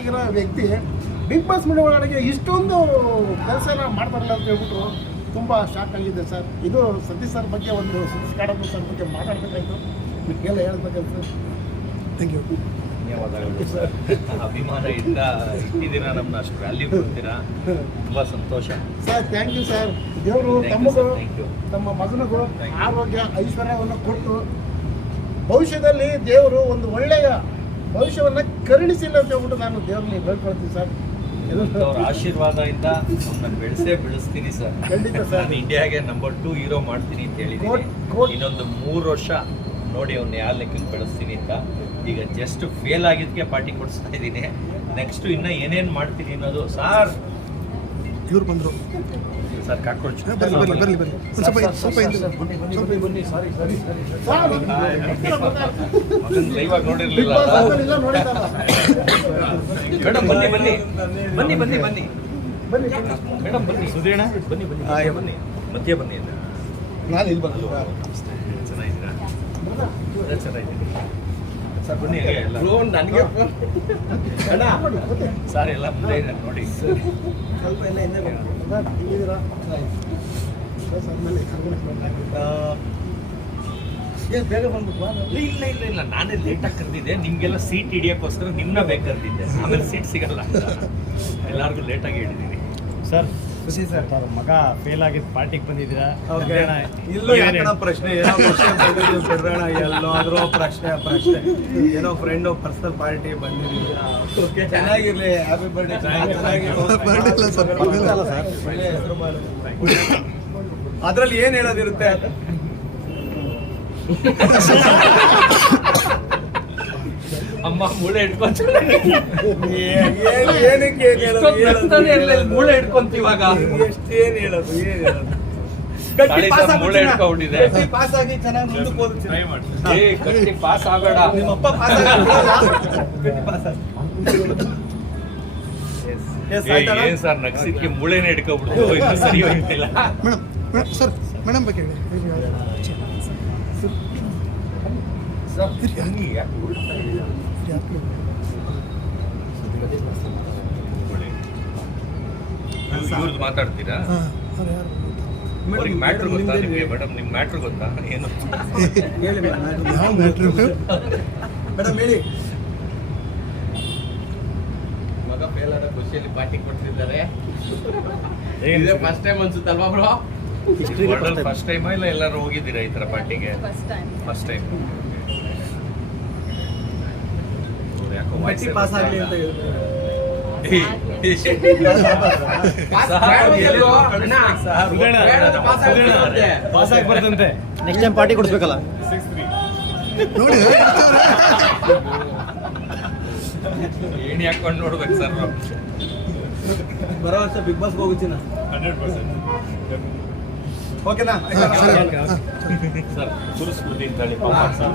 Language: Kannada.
ಆಗಿರೋ ವ್ಯಕ್ತಿ ಬಿಗ್ ಬಾಸ್ ಮನೆ ಒಳಗಡೆ ಇಷ್ಟೊಂದು ಕೆಲಸನ ಮಾಡ್ತಾರಲ್ಲ ಅಂತ ಹೇಳ್ಬಿಟ್ಟು ತುಂಬ ಶಾಕ್ ಆಗಿದೆ ಸರ್. ಇದು ಸತೀಶ್ ಸರ್ ಬಗ್ಗೆ ಒಂದು ಸತೀಶ್ ಕಾಡಪ್ಪ ಸರ್ ಬಗ್ಗೆ ಮಾತಾಡಬೇಕಾಯ್ತು. ನಿಮಗೆಲ್ಲ ಹೇಳ್ಬೇಕಂತ ಸರ್. ಥ್ಯಾಂಕ್ ಯು ಧನ್ಯವಾದಗಳು ಅಭಿಮಾನ ಇಂದ ಇಟ್ಟಿದ್ದೀರಾ ನಮ್ಮನ್ನ ಅಷ್ಟು ವ್ಯಾಲ್ಯೂ ಕೊಡ್ತೀರಾ? ತುಂಬಾ ಸಂತೋಷ. ಸರ್ ಥ್ಯಾಂಕ್ ಯು ಸರ್ ದೇವರು ತಮಗೂ. ತಮ್ಮ ಮಗನಿಗೂ ಆರೋಗ್ಯ ಐಶ್ವರ್ಯವನ್ನು ಕೊಟ್ಟು ಭವಿಷ್ಯದಲ್ಲಿ ದೇವರು ಒಂದು ಒಳ್ಳೆಯ ಭವಿಷ್ಯವನ್ನು ಕರುಣಿಸಿಲ್ಲ ಅಂತ ಹೇಳ್ಬಿಟ್ಟು ನಾನು ದೇವ್ರನ್ನ ಬೇಡ್ಕೊಳ್ತೀನಿ ಸರ್. ಅವ್ರ ಆಶೀರ್ವಾದದಿಂದ ನಮ್ಮನ್ನ ಬೆಳೆಸೇ ಬೆಳೆಸ್ತೀನಿ ಸರ್. ಖಂಡಿತ ಸರ್. ನಾನು ಇಂಡಿಯಾಗೆ ನಂಬರ್ ಟೂ ಹೀರೋ ಮಾಡ್ತೀನಿ ಅಂತ ಕೋಟ್- ಇನ್ನೊಂದು ಮೂರು ವರ್ಷ ನೋಡಿ ಅವ್ನ ಯಾವ ಲೆಕ್ಕಕ್ಕೆ ಬೆಳೆಸ್ತೀನಿ ಅಂತ. ಈಗ ಜಸ್ಟ್ ಫೇಲ್ ಆಗಿದ್ದಕ್ಕೆ ಪಾರ್ಟಿ ಕೊಡಿಸ್ತಾ ಇದ್ದೀನಿ. ನೆಕ್ಸ್ಟ್ ಇನ್ನ ಏನೇನು ಮಾಡ್ತೀನಿ ಅನ್ನೋದು ಸಾರ್ ಇವ್ರು ಬಂದರು. Sir cockroach. ಬರ್ಲಿ ಬರ್ಲಿ ಬರ್ಲಿ ಸ್ವಲ್ಪ ಸ್ವಲ್ಪ ಲೈವ್ ನೋಡಿರ್ಲಿಲ್ಲ. ಮೇಡಮ್ ಬನ್ನಿ ಬನ್ನಿ. ಬನ್ನಿ ಬನ್ನಿ ಬನ್ನಿ. ಬನ್ನಿ ಮೇಡಮ್ ಬನ್ನಿ. ಸುಧೀರಣ ಬನ್ನಿ ಬನ್ನಿ ಮಧ್ಯ ಬನ್ನಿ. ಮಧ್ಯ ಬನ್ನಿ ನಾನು ಇಲ್ಲಿ ಬಂದು. ಚೆನ್ನಾಗಿದ್ದೀರಾ? ಚೆನ್ನಾಗಿದ್ದೀನಿ ನನಗೆ ಸರ್ ಎಲ್ಲ ಮುಂದೆ ಇದೆ ನೋಡಿ. ಸ್ವಲ್ಪ ಎಲ್ಲ ಹಿಂದೆ ಬೇಗ ಬಂದ್ಬಿಟ್ವಾ ಇಲ್ಲ ಇಲ್ಲ ಇಲ್ಲ ನಾನೇ ಲೇಟಾಗಿ ಕರೆದಿದ್ದೆ. ನಿಮಗೆಲ್ಲ ಸೀಟ್ ಹಿಡಿಯೋಕ್ಕೋಸ್ಕರ ನಿಮ್ಮನ್ನ ಬೇಕು ಕರೆದಿದ್ದೆ. ಆಮೇಲೆ ಸೀಟ್ ಸಿಗಲ್ಲ ಎಲ್ಲರಿಗೂ ಲೇಟಾಗಿ ಹೇಳಿದ್ದೀನಿ ಸರ್ ಖುಷಿ ಸರ್ ಅವ್ರ ಮಗ ಫೇಲ್ ಆಗಿದ್ದು ಪಾರ್ಟಿಗೆ ಬಂದಿದ್ದೀರಾ? ಇಲ್ಲೋ ಇಲ್ಲೂ ಏನ್ ಪ್ರಶ್ನೆ ಏನೋ ಪ್ರಶ್ನೆ ಬಂದಿದ್ದೀವಿ ಎಲ್ಲೋ ಪ್ರಶ್ನೆ ಪ್ರಶ್ನೆ. ಏನೋ ಫ್ರೆಂಡ್ ಪರ್ಸನಲ್ ಪಾರ್ಟಿ ಬಂದಿದ್ದೀರಾ? ಚೆನ್ನಾಗಿರ್ಲಿ ಹ್ಯಾಪಿ ಬರ್ಡೇ. ಅದ್ರಲ್ಲಿ ಏನ್ ಹೇಳೋದಿರುತ್ತೆ? ಅಮ್ಮ ಮೂಳೆ ಇಟ್ಕೊಂತ? ಹೇಳೋದು, ಮೂಳೆ ಇಟ್ಕೊಂತೀವಾಗ ಎಷ್ಟೇನ್ ಹೇಳೋದು ಏನ್ ಹೇಳೋದು ಮೂಳೆ ಇಟ್ಕೊಂಡ್ಬಿಟ್ಟಿದೆ ಪಾಸ್ ಆಗಿ ಚೆನ್ನಾಗಿ ಮುಂದಕ್ಕೆ ಓದಿಸ್ತೀನಿ ಏ ಕಟ್ಟಿ ಪಾಸ್ ಆಗೋಣ ನಿಮ್ಮಪ್ಪ ಪಾಸ್ ಕಟ್ಟಿ ಪಾಸ್ ಆಗಿ Yes, ಏನ್ ಸರ್ ನಗ್ಸಿದ್ಕೆ ಮೂಳೆನೇ ಹಿಡ್ಕೊಬಿಡ್ತು ಸರಿ ಹೋಗ್ತಿಲ್ಲ ಮೇಡಮ್ ಸರ್ ಮೇಡಮ್ ಬಗ್ಗೆ ಯಾಕೆ? ಇವ್ರದ್ದು ಮಾತಾಡ್ತೀರಾ? ಮ್ಯಾಟ್ರ್ ಗೊತ್ತಾ ನಿಮಗೆ? ಮೇಡಮ್ ನಿಮ್ ಮ್ಯಾಟ್ರ್ ಗೊತ್ತಾ? ಏನು? ಹೇಳಿ ಯಾವ ಮ್ಯಾಟ್ರು ಮೇಡಮ್ ಹೇಳಿ. ಮಗ ಫೇಲ್ ಆದ ಖುಷಿಯಲ್ಲಿ ಪಾರ್ಟಿ ಕೊಡ್ತಿದ್ದಾರೆ. ಏನ್ ಇದೇ ಫಸ್ಟ್ ಟೈಮ್ ಅನ್ಸುತ್ತಲ್ವಾ ಬ್ರೋ ಫಸ್ಟ್ ಟೈಮ್ ಇಲ್ಲ ಎಲ್ಲರೂ ಹೋಗಿದ್ದೀರಾ ಈ ತರ ಪಾರ್ಟಿಗೆ? ಫಸ್ಟ್ ಟೈಮ್ ಫಸ್ಟ್ ಟೈಮ್ ಯಾಕೋ ಬಟ್ಟಿ ಪಾಸ್ ಆಗಲಿ ಅಂತ ಹೇಳ್ತಾರೆ. ಪಾಸ್ ಆಗಿ ಬರ್ತಂತೆ ನೆಕ್ಸ್ಟ್ ಟೈಮ್ ಪಾರ್ಟಿ ಕೊಡಿಸ್ಬೇಕಲ್ಲ? ನೋಡಿ ಏಣಿ ಹಾಕೊಂಡು ನೋಡ್ಬೇಕು ಸರ್ ಬರೋ ವರ್ಷ ಬಿಗ್ ಬಾಸ್ ಹೋಗುತ್ತೀನ ಓಕೆನಾ ಸರ್. ಸುರಿಸ್ಬಿಡ್ತೀನಿ ತಳಿ ಪಾಪ. ಸರ್